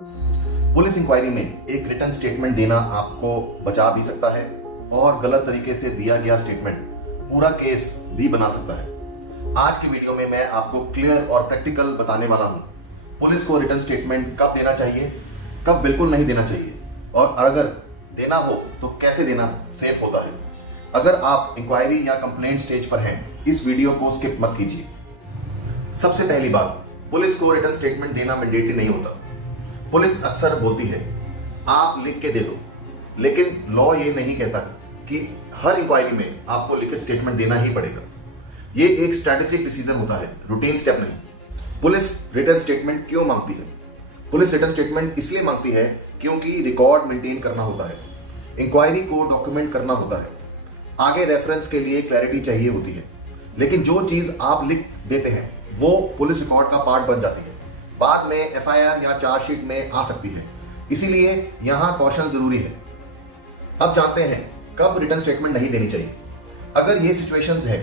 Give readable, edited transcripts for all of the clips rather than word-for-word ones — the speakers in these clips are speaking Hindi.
पुलिस इंक्वायरी में एक रिटन स्टेटमेंट देना आपको बचा भी सकता है और गलत तरीके से दिया गया स्टेटमेंट पूरा केस भी बना सकता है। आज की वीडियो में मैं आपको क्लियर और प्रैक्टिकल बताने वाला हूं पुलिस को रिटन स्टेटमेंट कब देना चाहिए, कब बिल्कुल नहीं देना चाहिए और अगर देना हो तो कैसे देना सेफ होता है। अगर आप इंक्वायरी या कंप्लेंट स्टेज पर हैं, इस वीडियो को स्किप मत कीजिए। सबसे पहली बात, पुलिस को रिटन स्टेटमेंट देना मैंडेटरी नहीं होता। पुलिस अक्सर बोलती है आप लिख के दे दो, लेकिन लॉ ये नहीं कहता कि हर इंक्वायरी में आपको लिखित स्टेटमेंट देना ही पड़ेगा। ये एक स्ट्रेटेजिक डिसीजन होता है, रूटीन स्टेप नहीं। पुलिस रिटन स्टेटमेंट क्यों मांगती है? पुलिस रिटन स्टेटमेंट इसलिए मांगती है क्योंकि रिकॉर्ड मेंटेन करना होता है, इंक्वायरी को डॉक्यूमेंट करना होता है, आगे रेफरेंस के लिए क्लैरिटी चाहिए होती है। लेकिन जो चीज आप लिख देते हैं वो पुलिस रिकॉर्ड का पार्ट बन जाती है, बाद में एफआईआर या चार्जशीट में आ सकती है। इसीलिए यहां कॉशन जरूरी है। अब जानते हैं कब रिटन स्टेटमेंट नहीं देनी चाहिए। अगर ये सिचुएशंस है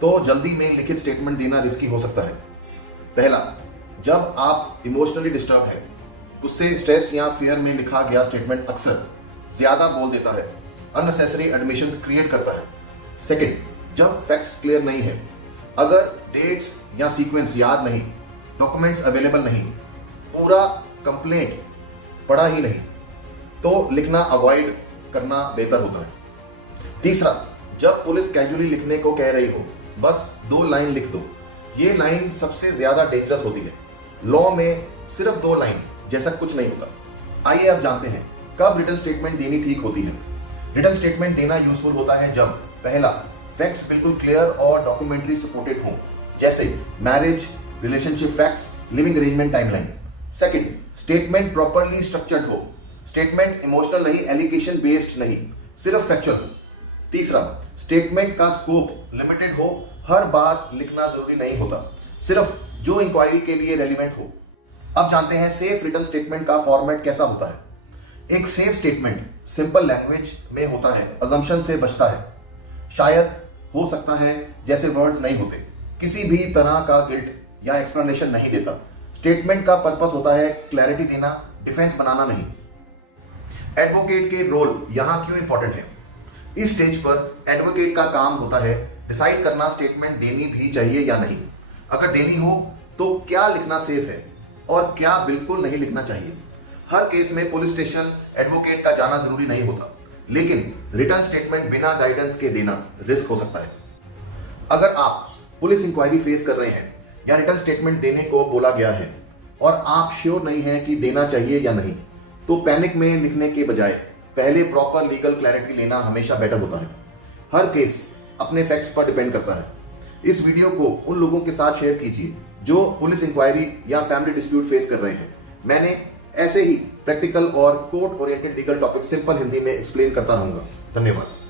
तो जल्दी में लिखित स्टेटमेंट देना रिस्की हो सकता है। पहला, जब आप इमोशनली डिस्टर्ब है, गुस्से, स्ट्रेस या फियर में लिखा गया स्टेटमेंट अक्सर ज्यादा बोल देता है, अननेसेसरी एडमिशंस क्रिएट करता है। सेकंड, जब फैक्ट्स क्लियर नहीं है, अगर डेट्स या सीक्वेंस याद नहीं, डॉक्यूमेंट्स अवेलेबल नहीं, पूरा कंप्लेंट पढ़ा ही नहीं, तो लिखना अवॉइड करना बेहतर होता है। तीसरा, जब पुलिस कैजुअली लिखने को कह रही हो, बस 2 लाइन लिख दो, ये लाइन सबसे ज्यादा डेंजरस होती है। लॉ में सिर्फ 2 लाइन जैसा कुछ नहीं होता। आइए अब जानते हैं कब रिटन स्टेटमेंट देनी ठीक होती है। रिटन स्टेटमेंट देना यूजफुल होता है जब पहला, फैक्ट्स बिल्कुल क्लियर और डॉक्यूमेंट्री सपोर्टेड हो, जैसे marriage, relationship facts, living arrangement timeline. Second, statement properly structured हो, स्टेटमेंट इमोशनल नहीं, एलिगेशन बेस्ड नहीं, सिर्फ फैक्चुअल हो। तीसरा, स्टेटमेंट का स्कोप लिमिटेड हो, हर बात लिखना जरूरी नहीं होता, सिर्फ जो इंक्वायरी के लिए रेलिवेंट हो। अब जानते हैं सेफ रिटन स्टेटमेंट का फॉर्मेट कैसा होता है। एक सेफ स्टेटमेंट सिंपल लैंग्वेज में होता है, अजम्पशन से बचता है, शायद हो सकता है जैसे वर्ड्स नहीं होते, किसी भी तरह का गिल्ट या एक्सप्लेनेशन नहीं देता। स्टेटमेंट का पर्पस होता है क्लैरिटी देना, डिफेंस बनाना नहीं। एडवोकेट के रोल यहां क्यों इंपॉर्टेंट है? इस स्टेज पर एडवोकेट का काम होता है डिसाइड करना स्टेटमेंट देनी भी चाहिए या नहीं। अगर देनी हो तो क्या लिखना सेफ है और क्या बिल्कुल नहीं लिखना चाहिए। हर केस में पुलिस स्टेशन एडवोकेट का जाना जरूरी नहीं होता, लेकिन रिटर्न स्टेटमेंट बिना गाइडेंस के देना रिस्क हो सकता है। अगर आप पुलिस इंक्वायरी फेस कर रहे हैं या रिटर्न स्टेटमेंट देने को बोला गया है और आप श्योर नहीं है कि देना चाहिए या नहीं, तो पैनिक में लिखने के बजाय पहले प्रॉपर लीगल क्लैरिटी लेना हमेशा बेटर होता है। हर केस अपने फैक्ट्स पर डिपेंड करता है। इस वीडियो को उन लोगों के साथ शेयर कीजिए जो पुलिस इंक्वायरी या फैमिली डिस्प्यूट फेस कर रहे हैं। मैंने ऐसे ही प्रैक्टिकल और court oriented legal topic simple Hindi में एक्सप्लेन करता रहूंगा। धन्यवाद।